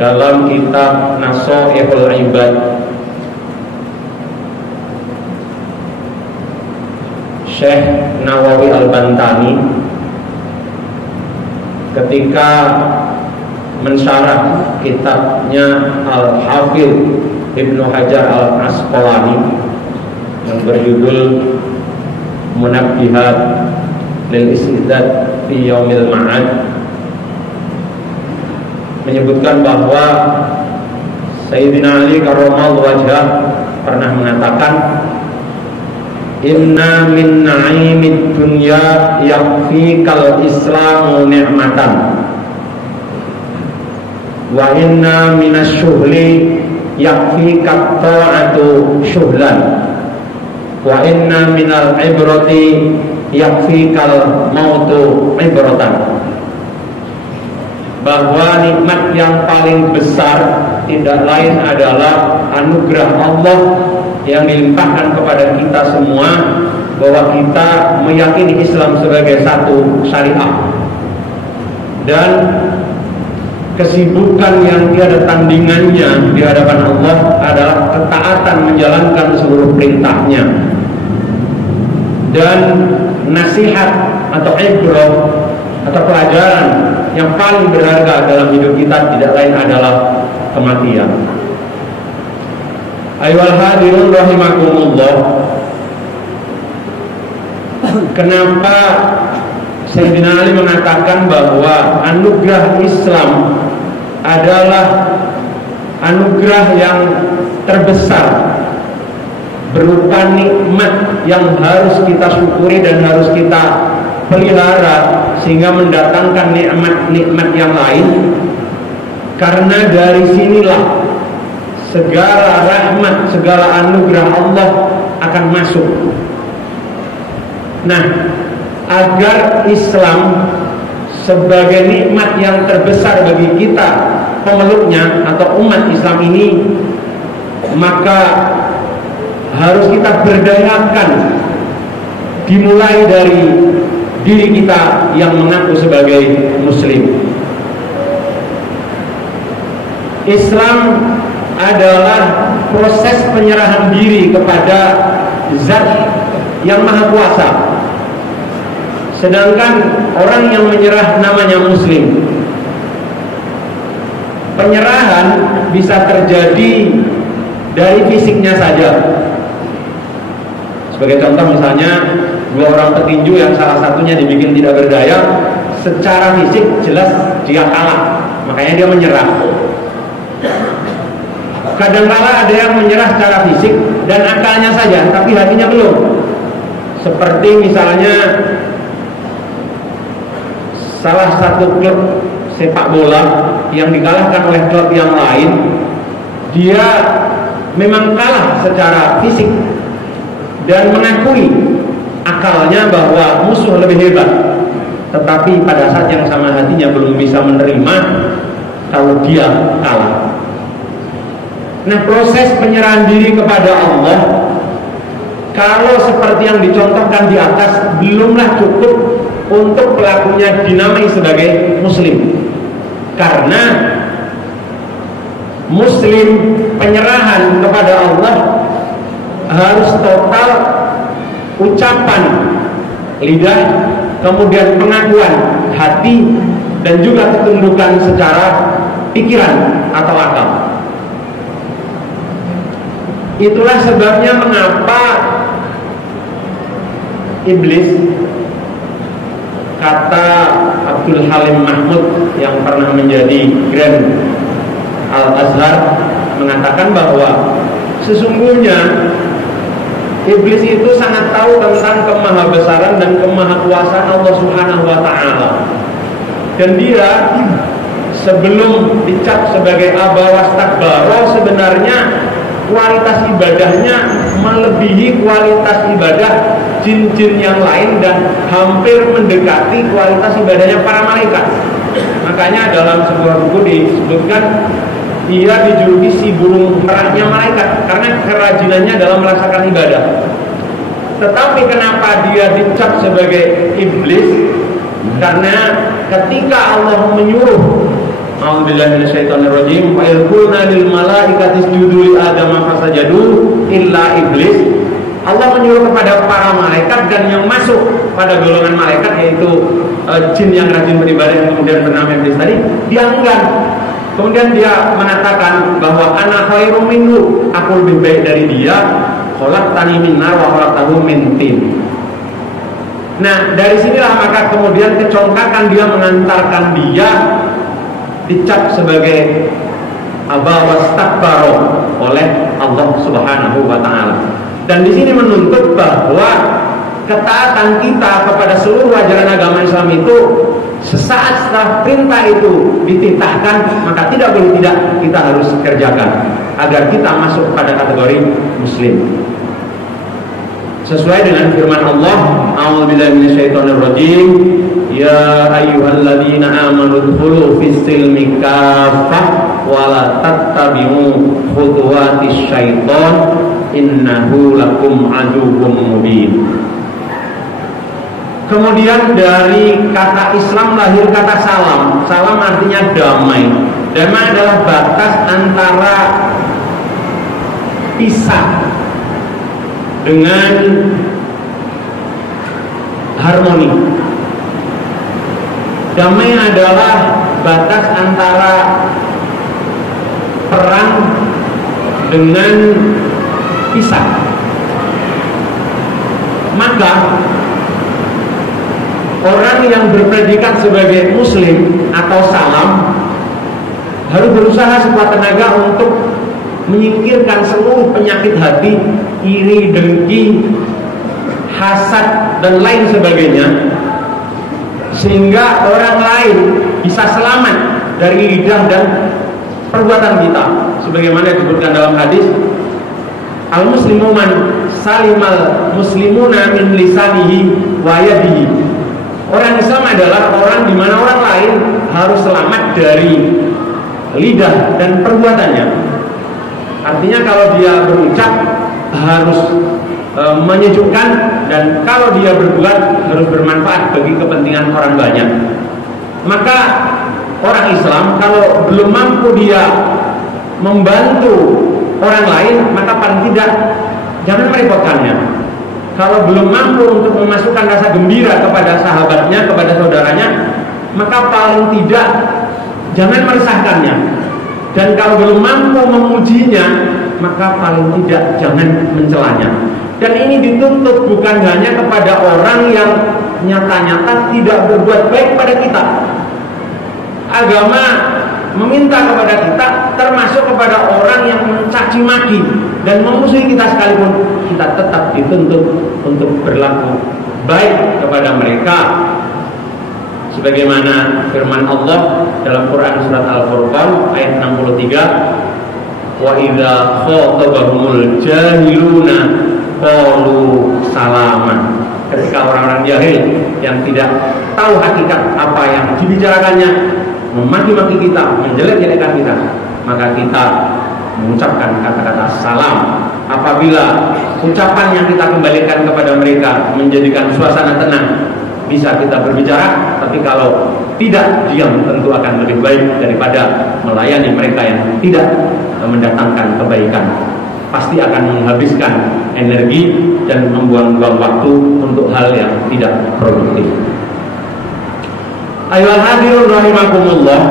dalam kitab Nasaihul Ibad, Syekh Nawawi Al-Bantani ketika mensyarah kitabnya Al-Hafidh Ibnu Hajar Al-Asqalani yang berjudul Munabbihat lil Istidad fi Yaumil Ma'ad, menyebutkan bahwa Sayyidina Ali karramallahu wajhah pernah mengatakan, inna min na'imid dunya yakfikal islamu ni'matan wa inna minasyuhli yakfikat ta'atu syuhlan wa inna minal ibrati yakfikal mautu ibratan. Bahwa nikmat yang paling besar tidak lain adalah anugerah Allah yang dilimpahkan kepada kita semua, bahwa kita meyakini Islam sebagai satu syariah, dan kesibukan yang tiada tandingannya di hadapan Allah adalah ketaatan menjalankan seluruh perintahnya. Dan nasihat atau ibrah atau pelajaran yang paling berharga dalam hidup kita tidak lain adalah kematian. Ayyuhal hadirun rahimakumullah, kenapa Sayyidina Ali mengatakan bahwa anugerah Islam adalah anugerah yang terbesar, berupa nikmat yang harus kita syukuri dan harus kita pelihara sehingga mendatangkan nikmat-nikmat yang lain? Karena dari sinilah segala rahmat, segala anugerah Allah akan masuk. Nah, agar Islam sebagai nikmat yang terbesar bagi kita pemeluknya atau umat Islam ini, maka harus kita berdayakan dimulai dari diri kita yang mengaku sebagai muslim. Islam adalah proses penyerahan diri kepada Zat yang Maha Kuasa. Sedangkan orang yang menyerah namanya muslim. Penyerahan bisa terjadi dari fisiknya saja. Sebagai contoh misalnya, dua orang petinju yang salah satunya dibikin tidak berdaya, secara fisik jelas dia kalah, makanya dia menyerah. Kadang-kala ada yang menyerah secara fisik dan akalnya saja, tapi hatinya belum. Seperti misalnya salah satu klub sepak bola yang dikalahkan oleh klub yang lain, dia memang kalah secara fisik dan mengakui akalnya bahwa musuh lebih hebat, tetapi pada saat yang sama hatinya belum bisa menerima kalau dia kalah. Nah, proses penyerahan diri kepada Allah, kalau seperti yang dicontohkan di atas, belumlah cukup untuk pelakunya dinamai sebagai muslim. Karena muslim, penyerahan kepada Allah harus total, ucapan lidah, kemudian pengakuan hati, dan juga ketundukan secara pikiran atau akal. Itulah sebabnya mengapa iblis, kata Abdul Halim Mahmud yang pernah menjadi Grand Al-Azhar, mengatakan bahwa sesungguhnya iblis itu sangat tahu tentang kemahabesaran dan kemahakuasaan Allah Subhanahu wa Ta'ala. Dan dia sebelum dicap sebagai aba wastakbara, sebenarnya kualitas ibadahnya melebihi kualitas ibadah jin-jin yang lain dan hampir mendekati kualitas ibadahnya para malaikat. Makanya dalam sebuah buku disebutkan dia dijuluki si burung meraknya malaikat karena kerajinannya dalam melaksanakan ibadah. Tetapi kenapa dia dicap sebagai iblis? Karena ketika Allah menyuruh A'udzubillahi minasyaitonirrajim. Wa idh qulna lil malaikati isjudu li adama fasajadu illa iblis. Allah menyuruh kepada para malaikat, dan yang masuk pada golongan malaikat yaitu jin yang rajin beribadah yang kemudian bernama iblis tadi, dia enggan. Kemudian dia mengatakan bahwa ana khairum minhu, aku lebih baik dari dia. Khalaqtani min nar wa khalaqtahu min tin. Nah, dari sinilah maka kemudian kecongkakan dia mengantarkan dia dicap sebagai aba wastakbaro oleh Allah Subhanahu wa taala. Dan di sini menuntut bahwa ketaatan kita kepada seluruh ajaran agama Islam itu sesaat setelah perintah itu dititahkan, maka tidak boleh tidak kita harus kerjakan agar kita masuk pada kategori muslim. Sesuai dengan firman Allah, A'udzubillahi minasyaitonirrajim, ya ayyuhalladzina amanu dkhulu fis-silmi kaffah wa la tattabi'u khutuwatis syaiton innahu lakum aduwwum mubin. Kemudian dari kata Islam lahir kata salam. Salam artinya damai. Damai adalah batas antara pisah dengan harmoni. Damai adalah batas antara perang dengan pisah. Maka orang yang berpredikat sebagai muslim atau salam harus berusaha sekuat tenaga untuk menyingkirkan seluruh penyakit hati, iri, dengki, hasad, dan lain sebagainya, sehingga orang lain bisa selamat dari lidah dan perbuatan kita. Sebagaimana disebutkan dalam hadis, al-muslimu man salimal muslimuna min lisanihi wa yadihi. Orang Islam adalah orang di mana orang lain harus selamat dari lidah dan perbuatannya. Artinya kalau dia berucap harus menyejukkan, dan kalau dia berbuat harus bermanfaat bagi kepentingan orang banyak. Maka orang Islam kalau belum mampu dia membantu orang lain, maka paling tidak jangan merepotkannya. Kalau belum mampu untuk memasukkan rasa gembira kepada sahabatnya, kepada saudaranya, maka paling tidak jangan meresahkannya. Dan kalau belum mampu memujinya, maka paling tidak jangan mencelanya. Dan ini dituntut bukan hanya kepada orang yang nyata-nyata tidak berbuat baik pada kita. Agama meminta kepada kita, termasuk kepada orang yang mencaci maki dan memusuhi kita sekalipun, kita tetap dituntut untuk berlaku baik kepada mereka. Sebagaimana firman Allah dalam Quran surat Al-Furqan ayat 63, wa idza khatabahumul jahiluna qalu salaman. Ketika orang-orang jahil yang tidak tahu hakikat apa yang dibicarakannya memaki-maki kita, menjelek-jelekan kita, maka kita mengucapkan kata-kata salam. Apabila ucapan yang kita kembalikan kepada mereka menjadikan suasana tenang, bisa kita berbicara. Tapi kalau tidak, diam tentu akan lebih baik daripada melayani mereka yang tidak mendatangkan kebaikan. Pasti akan menghabiskan energi dan membuang-buang waktu untuk hal yang tidak produktif. Ayolah hadirin rahimakumullah.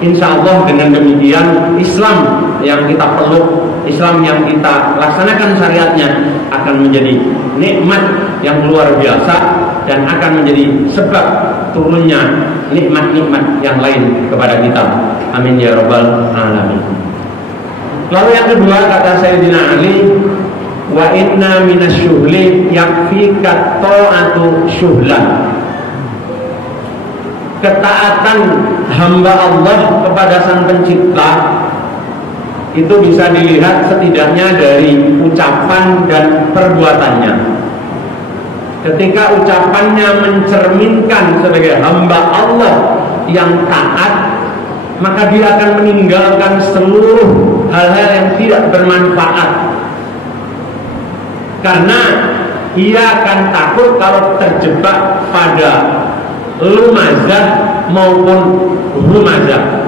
Insya Allah dengan demikian Islam yang kita peluk, Islam yang kita laksanakan syariatnya akan menjadi nikmat yang luar biasa dan akan menjadi sebab turunnya nikmat-nikmat yang lain kepada kita. Amin ya rabbal alamin. Lalu yang kedua kata Sayyidina Ali, wa inna minasyuhli yakfika ta'atu syuhlan. Ketaatan hamba Allah kepada Sang Pencipta itu bisa dilihat setidaknya dari ucapan dan perbuatannya. Ketika ucapannya mencerminkan sebagai hamba Allah yang taat, maka dia akan meninggalkan seluruh hal-hal yang tidak bermanfaat, karena ia akan takut kalau terjebak pada lumazah maupun humazah.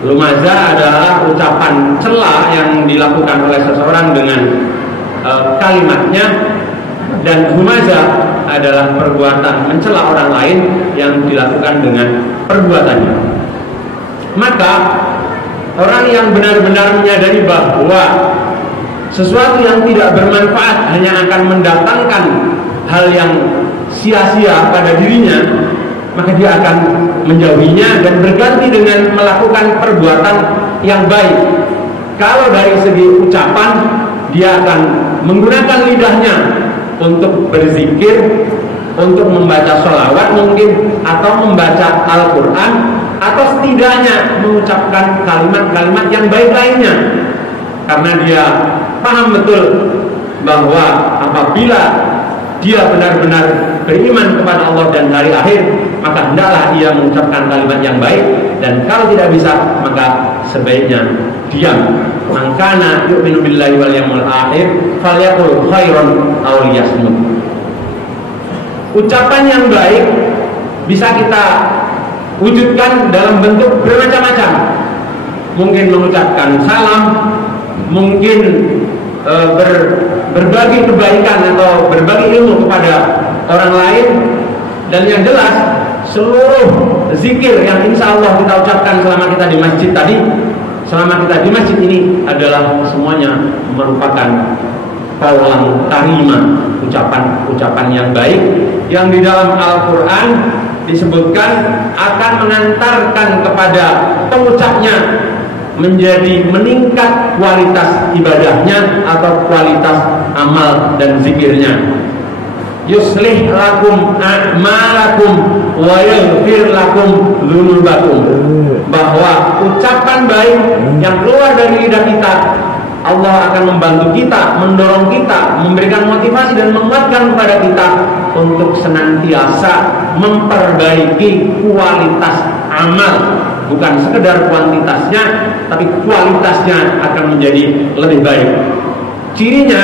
Lumazah adalah ucapan cela yang dilakukan oleh seseorang dengan kalimatnya, dan humazah adalah perbuatan mencela orang lain yang dilakukan dengan perbuatannya. Maka orang yang benar-benar menyadari bahwa sesuatu yang tidak bermanfaat hanya akan mendatangkan hal yang sia-sia pada dirinya, maka dia akan menjauhinya dan berganti dengan melakukan perbuatan yang baik. Kalau dari segi ucapan, dia akan menggunakan lidahnya untuk berzikir, untuk membaca sholawat mungkin, atau membaca Al-Quran, atau setidaknya mengucapkan kalimat-kalimat yang baik lainnya. Karena dia paham betul bahwa apabila dia benar-benar beriman kepada Allah dan hari akhir, maka hendaklah ia mengucapkan kalimat yang baik, dan kalau tidak bisa maka sebaiknya diam. Man kana yu'minu billahi wal yawmil akhir falyaqul khairan aw liyasmut. Ucapan yang baik bisa kita wujudkan dalam bentuk bermacam-macam. Mungkin mengucapkan salam, mungkin berbagi kebaikan atau berbagi ilmu kepada orang lain, dan yang jelas seluruh zikir yang insya Allah kita ucapkan selama kita di masjid tadi, selama kita di masjid ini adalah semuanya merupakan qaulan karimah, ucapan-ucapan yang baik yang di dalam Al-Quran disebutkan akan mengantarkan kepada pengucapnya menjadi meningkat kualitas ibadahnya atau kualitas amal dan zikirnya. Yuslih lakum a'malakum wa yaghfir lakum dzunubakum. Bahwa ucapan baik yang keluar dari lidah kita, Allah akan membantu kita, mendorong kita, memberikan motivasi dan menguatkan kepada kita untuk senantiasa memperbaiki kualitas amal. Bukan sekedar kuantitasnya, tapi kualitasnya akan menjadi lebih baik. Cirinya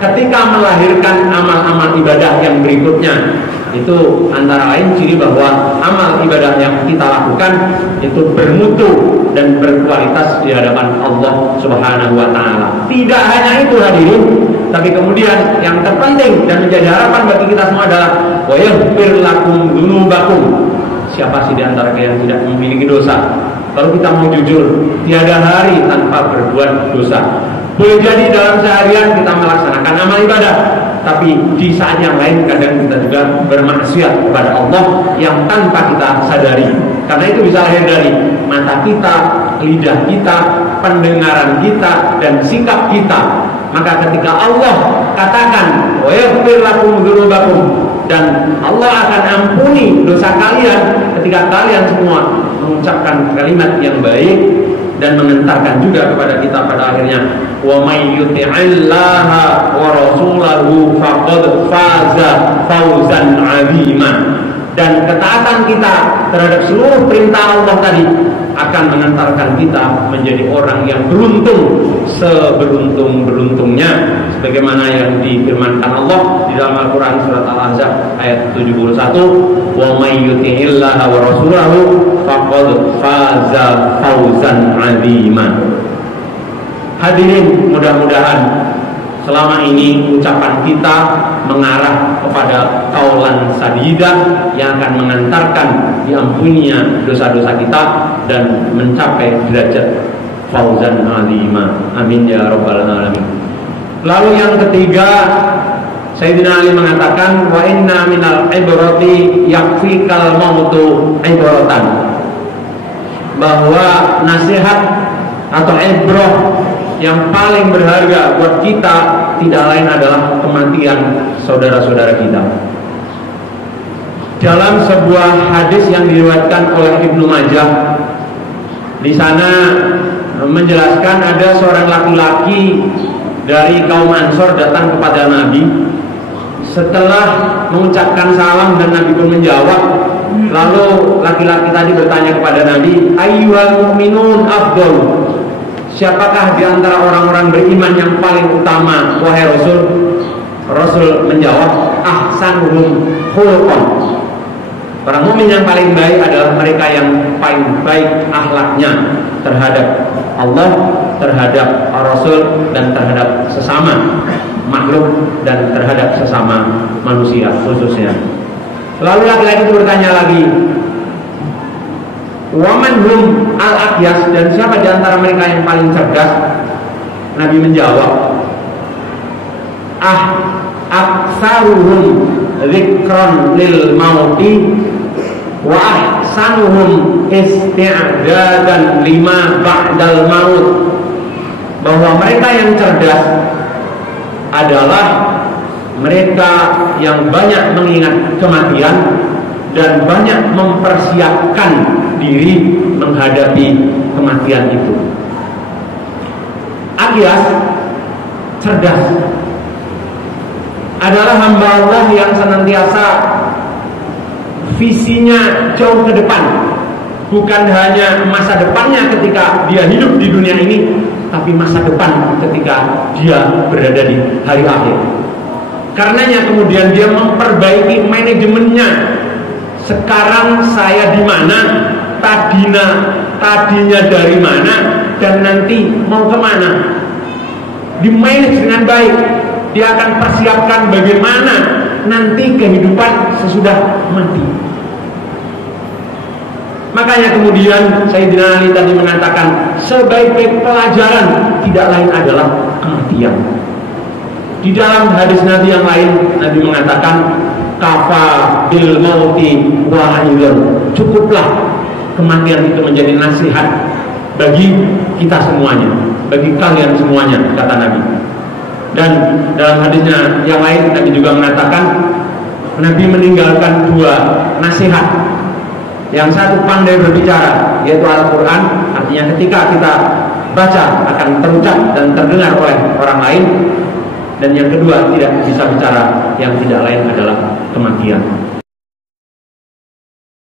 ketika melahirkan amal-amal ibadah yang berikutnya, itu antara lain ciri bahwa amal ibadah yang kita lakukan itu bermutu dan berkualitas di hadapan Allah Subhanahu wa Ta'ala. Tidak hanya itu hadirin, tapi kemudian yang terpenting dan menjadi harapan bagi kita semua adalah wa yaghfir lakum dzunubakum. Siapa sih di antara kalian tidak memiliki dosa? Kalau kita mau jujur, tiada hari tanpa berbuat dosa. Boleh jadi dalam seharian kita melaksanakan amal ibadah, tapi di saat yang lain kadang kita juga bermaksiat kepada Allah yang tanpa kita sadari. Karena itu bisa lahir dari mata kita, lidah kita, pendengaran kita, dan sikap kita. Maka ketika Allah katakan wa yaghfir lakum dzunubakum, dan Allah akan ampuni dosa kalian ketika kalian semua mengucapkan kalimat yang baik dan mengantarkan juga kepada kita pada akhirnya wa may yuti'illaha wa rasulahu faqad faza fawzan 'azima. Dan ketaatan kita terhadap seluruh perintah Allah tadi akan mengantarkan kita menjadi orang yang beruntung seberuntung-beruntungnya, sebagaimana yang difirmankan Allah di dalam Al-Quran surat Al-Ahzab ayat 71, wa may yuti'illaha wa rasulahu faqad faza fawzan 'azima. Hadirin, mudah-mudahan selama ini ucapan kita mengarah kepada qaulan sadidah yang akan mengantarkan diampuninya dosa-dosa kita dan mencapai derajat fauzan azima. Amin ya rabbal alamin. Lalu yang ketiga, Sayyidina Ali mengatakan wa inna minal ibrati yakfikal mautu ibratan. Bahwa nasihat atau ibrah yang paling berharga buat kita tidak lain adalah kematian saudara-saudara kita. Dalam sebuah hadis yang diriwayatkan oleh Ibnu Majah, di sana menjelaskan ada seorang laki-laki dari kaum Ansor datang kepada Nabi. Setelah mengucapkan salam dan Nabi pun menjawab, lalu laki-laki tadi bertanya kepada Nabi, ayyuhal mu'minun afdol, siapakah di antara orang-orang beriman yang paling utama, wahai Rasul? Rasul menjawab, ahsanuhum khuluqan, Orang mukmin yang paling baik adalah mereka yang paling baik akhlaknya terhadap Allah, terhadap Rasul, dan terhadap sesama makhluk dan terhadap sesama manusia khususnya. Lalu laki-laki itu bertanya lagi, waman hum al-aqyas, dan siapa di antara mereka yang paling cerdas? Nabi menjawab, aktsaruhum dzikran lil mauti wa ahsanuhum isti'dadan lima ba'dal maut. Bahwa mereka yang cerdas adalah mereka yang banyak mengingat kematian dan banyak mempersiapkan diri menghadapi kematian itu. Aqyas, cerdas, adalah hamba Allah yang senantiasa visinya jauh ke depan, bukan hanya masa depannya ketika dia hidup di dunia ini, tapi masa depan ketika dia berada di hari akhir. Karenanya kemudian dia memperbaiki manajemennya. Sekarang saya di mana, tadinya dari mana, dan nanti mau kemana. Dimanage dengan baik. Dia akan persiapkan bagaimana nanti kehidupan sesudah mati. Makanya kemudian Sayyidina Ali tadi mengatakan, sebaik-baik pelajaran tidak lain adalah kematian. Di dalam hadis Nabi yang lain, Nabi mengatakan, kafa bil mauti wa'idun, cukuplah kematian itu menjadi nasihat bagi kita semuanya, bagi kalian semuanya, kata Nabi. Dan dalam hadisnya yang lain, Nabi juga mengatakan, Nabi meninggalkan dua nasihat. Yang satu pandai berbicara, yaitu Al-Quran. Artinya ketika kita baca akan terucap dan terdengar oleh orang lain. Dan yang kedua, tidak bisa bicara, yang tidak lain adalah kematian.